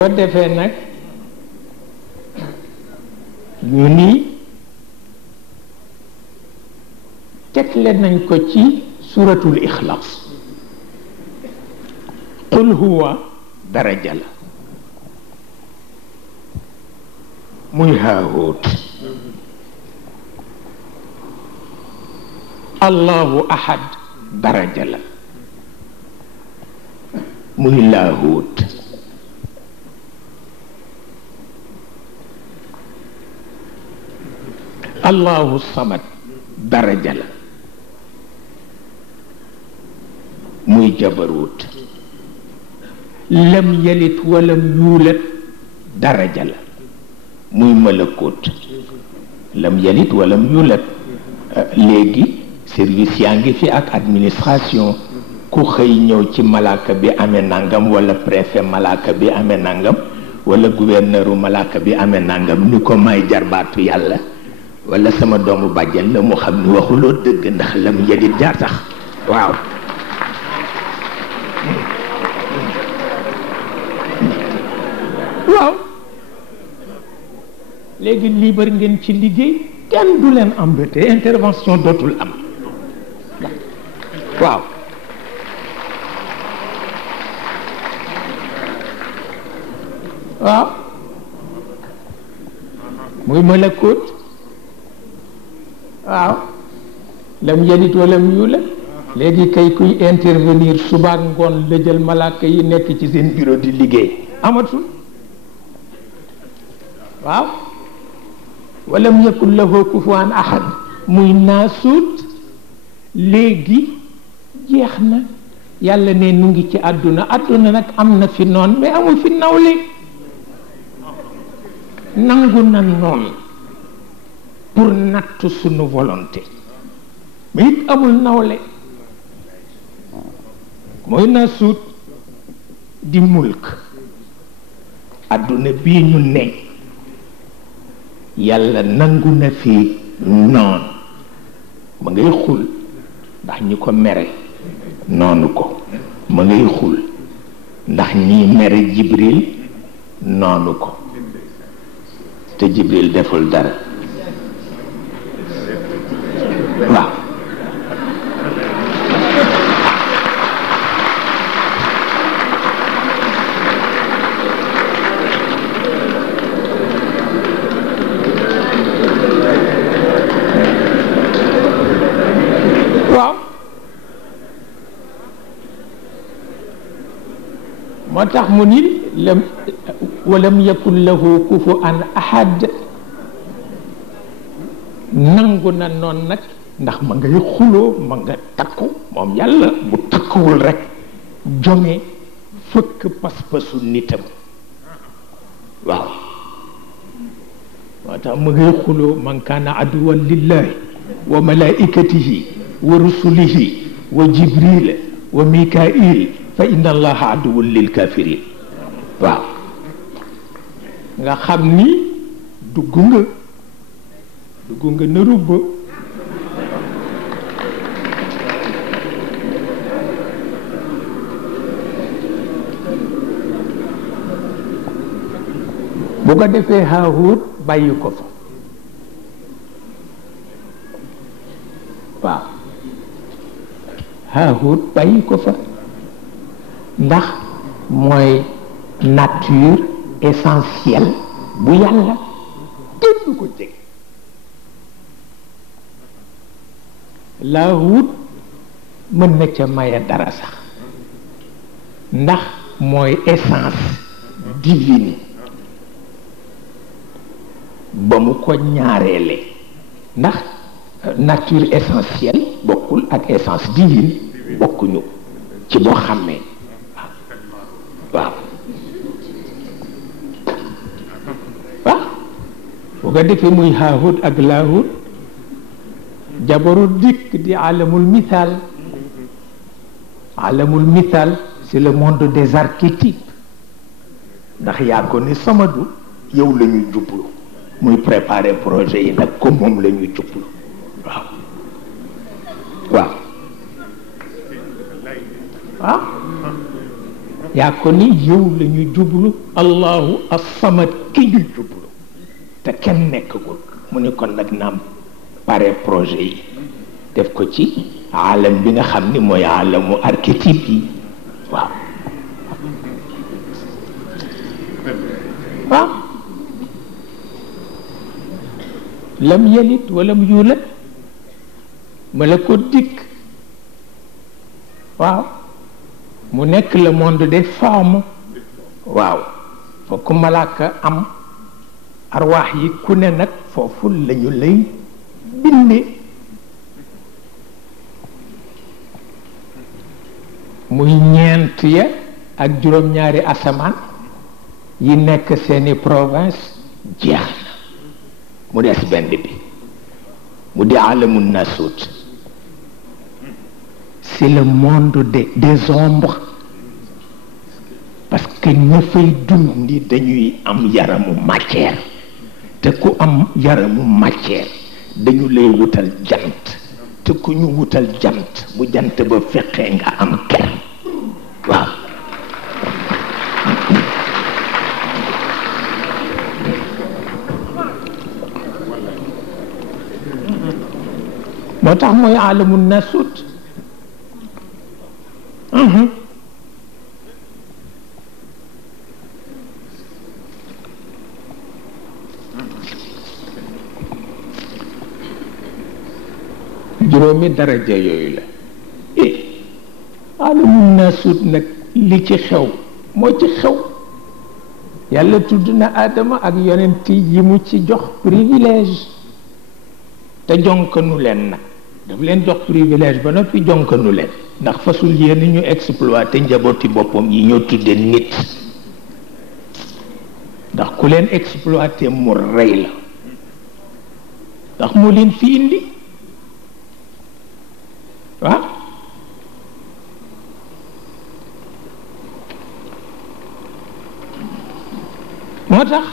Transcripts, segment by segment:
boo defee nag ñu ni tegle nañ ko ci suratul ixlaas qul huwa daraja la muy haahuut allahu ahad daraja la muy laahuut allahu samad daraja la muy jabaruut lam yalit walam yuulat daraja la muy malakoot lam yalit walam yuulat léegi service yaa ngi fi ak administration ku xëy ñëw ci malaaka bi amee nangam wala préfet malaaka bi amee nangam wala gouverneuru malaaka bi amee nangam ni ko may jarbaatu yàlla wala sama doomu bàjjen la mu xam ni waxuloo dëgg ndax lam yalit jaar sax waaw waaw léegi libre ngeen ci liggéey kenn du leen embêté intervention dootul am waaw waaw muy malakoot waaw lam yalit walam yuulat léegi kay kuy intervenir subaak ngoon la jël malaaka yi nekk ci seen bureau di liggéey amatul waaw walam yakun lahu kufuwan ahad muy naasuut léegi jeex na yàlla ne nu ngi ci àdduna nag am na fi noon mais amul fi nawle nangu na noon pour natt sunu volonté mais it amul nawle mooy naasuut di mulk àdduna bii ñu ne yàlla nangu na fi noon ma ngay xul ndax ñi ko mere noonu ko ma ngay xul ndax ñi mere jibril noonu ko te jibril deful dara waaw moo tax mu ni lam walam yakun lahu kufuwan ahad nangu na noon nag ndax ma ngay xuloo ma nga takku moom yàlla bu takkuwul rek jome fëkk pas-pasu nitam waaw moo tax ma ngay xuloo man kaana aduwan lillahi wa malaikatihi wa rusulihi wa jibrila wa mikail fa inna allaha aduwwun lil kafirin waaw nga xam ni dugg nga na rubb bu ko defee Haahuut bàyyi ko fa waaw Haahuut bàyyi ko fa ndax mooy nature essentielle bu yàlla kenn du ko jege Laahuut mën na ca maye dara sax ndax mooy essence divine ba mu ko ñaareele ndax nature essentielle bokkul ak essence divine bokkuñu ci boo xàmmee waaw waaw bu ko defee muy Haahuut ak Laahuut jabaru dikk di alamul mithal c'est le monde des archétypes ndax yaa ko ni Samadu yow la ñu jublu muy préparer projet yi nag comme moom la ñu jublu waaw waaw yaa ko ni yow la ñu jublu allahu as-samad ki ñu jublu te kenn nekkagul mu ni kon nag naam pare projet yi def ko ci alam bi nga xam ni mooy alamu archétype yi waaw waaw lam yelit walam yuulat ma la ko dikk waaw mu nekk le monde des formes waaw fokk malaaka am arwaax yi ku ne nag foofu lañu lay bindee muy ñeent ya ak juróom-ñaari asamaan yi nekk seeni province jeex na mu des benn bi mu di alamu nasut c'est le monde des ombres parce que ña fay dund ni dañuy am yaramu matière te ku am yaramu matière dañu lay wutal jant te ku ñu wutal jant bu jant ba fekkee nga am ker waaw moo tax mooy alamu nasut juróomi daraja yooyu la alamu nasut nag li ci xew moo ci xew yàlla tudd na Adama ak yonent yi mu ci jox privilège te jonkanu leen nag daf leen jox privilège ba noppi jonkanu leen ndax fasul yéen ñu exploité njabooti boppam yi ñoo tudde nit ndax ku leen exploité mu rey la ndax moo leen fi indi waaw moo tax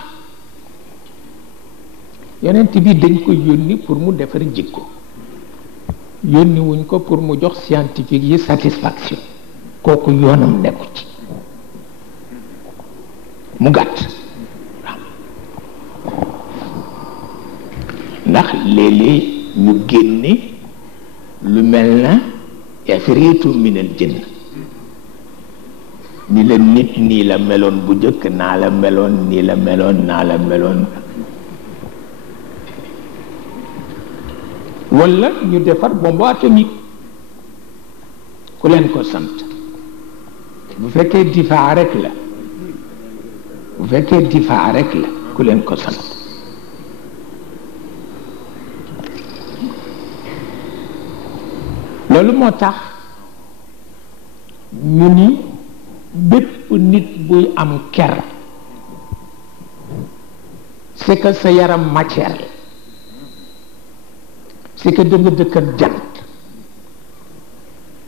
yonent bi dañ ko yónni pour mu defar jikko yónni wuñ ko pour mu jox scientifique yi satisfaction kooku yoonam nekku ci mu gàtt waaw ndax léeg-léeg ñu génne lu mel na ifritu minal jinn ni la nit nii la meloon bu jëkk naa la meloon nii la meloon naa la meloon wala ñu defar bombe atomique ku leen ko sant bu fekkee difaa rek la bu fekkee difaa rek la ku leen ko sant loolu moo tax ñu ni bépp nit buy am ker c'est que sa yaram matière la c'est que da nga dëkk ak jant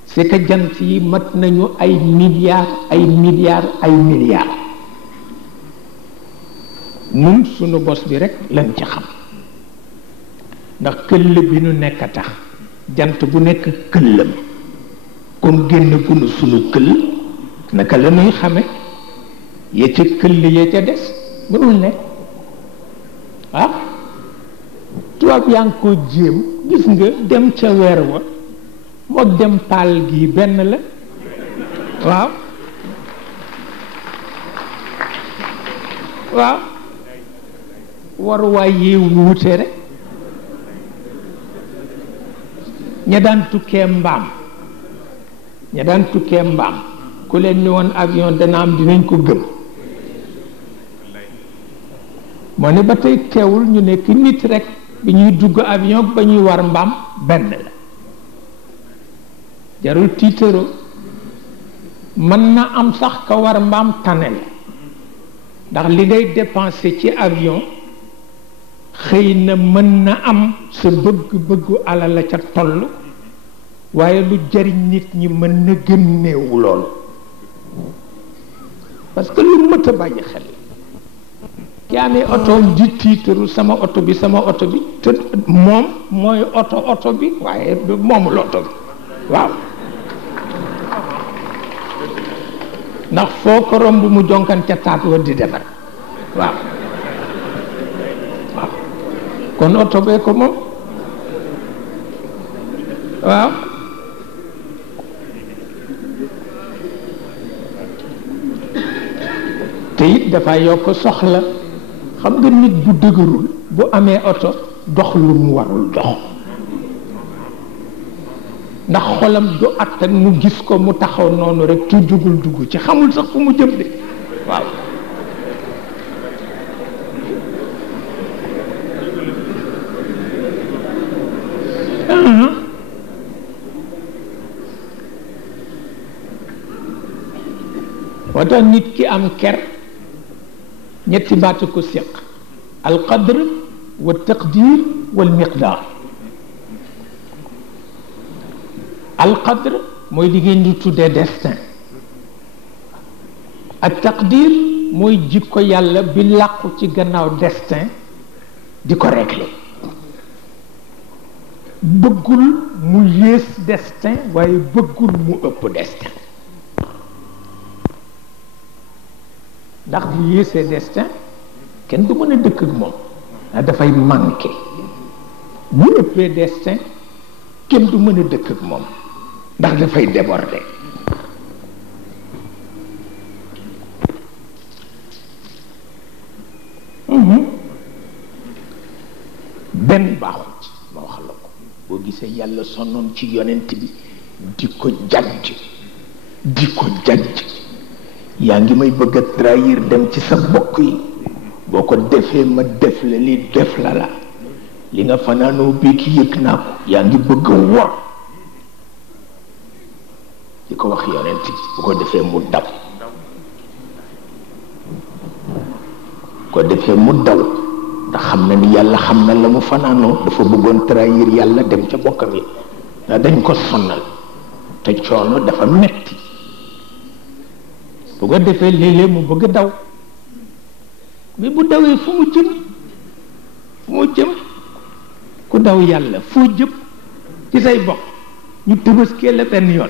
c'est que jant yi mat nañu ay milliards ay milliards ay milliards nun sunu bos bi rek lañ ci xam ndax këll bi nu nekk a tax jant bu nekk këllam comme génn gunu sunu këll naka la ñuy xame ya ca këll ya ca des mënul nekk ah tubaab yaa ngi ko jéem gis nga dem ca weer wa moo dem paal gi benn la waaw waaw waruwaay yi wuute rek ña daan tukkee mbaam ku leen ni woon avion dana am dinañ ko gëm moo ne ba tey teewul ñu nekk nit rek bi ñuy dugg avion ba ñuy war mbaam benn la jarul tiitaro mën na am sax ka war mbaam tane la ndax li ngay dépensé ci avion xëy na mën na am sa bëgg-bëggu alal la ca toll waaye lu jariñ nit ñi mën na gën néewu lool parce que lu mët a bàyyi xel ki amee otoom di tiitaru sama oto bi te moom mooy oto bi waaye moomul oto bi waaw ndax foo ko romb mu jonkan ca taat wa di defar waaw waaw kon oto bee ko moom waaw te it dafa yokk soxla xam nga nit bu dëgërul bu amee oto dox lu mu warul dox ndax xolam du attan mu gis ko mu taxaw noonu rek tu jugul dugg ci xamul sax fu mu jëm de waaw moo tax nit ki am ker ñetti baatu ko séq alqadr wa taqdir wal miqdaar alqadr mooy li ngeen di tuddee destin ak taqdir mooy jikko yàlla bi làqu ci gannaaw destin di ko régler bëggul mu yées destin waaye bëggul mu ëpp destin ndax bu yéesee destin kenn du mën a dëkk ak moom dafay manqué bu ëppee destin kenn du mën a dëkk ak moom ndax dafay déborder benn baaxul ci ma wax la ko boo gisee yàlla sonnoon ci yonent bi di ko jàjj yaa ngi may bëgg a trahir dem ci sa bokk yi boo ko defee ma def la li def la li nga fanaanoo bii ki yëg naa ko yaa ngi bëgg a wor di ko wax yonent bi bu ko defee mu daw ko defee mu daw ndax xam na ni yàlla xam na la mu fanaanoo dafa bëggoon trahir yàlla dem ca bokkam yi ndax dañ ko sonnal te coono dafa metti bu ko defee léeg-léeg mu bëgg daw mais bu dawee fu mu jëm ku daw yàlla foo jëm ci say bokk ñu tëbaskee la benn yoon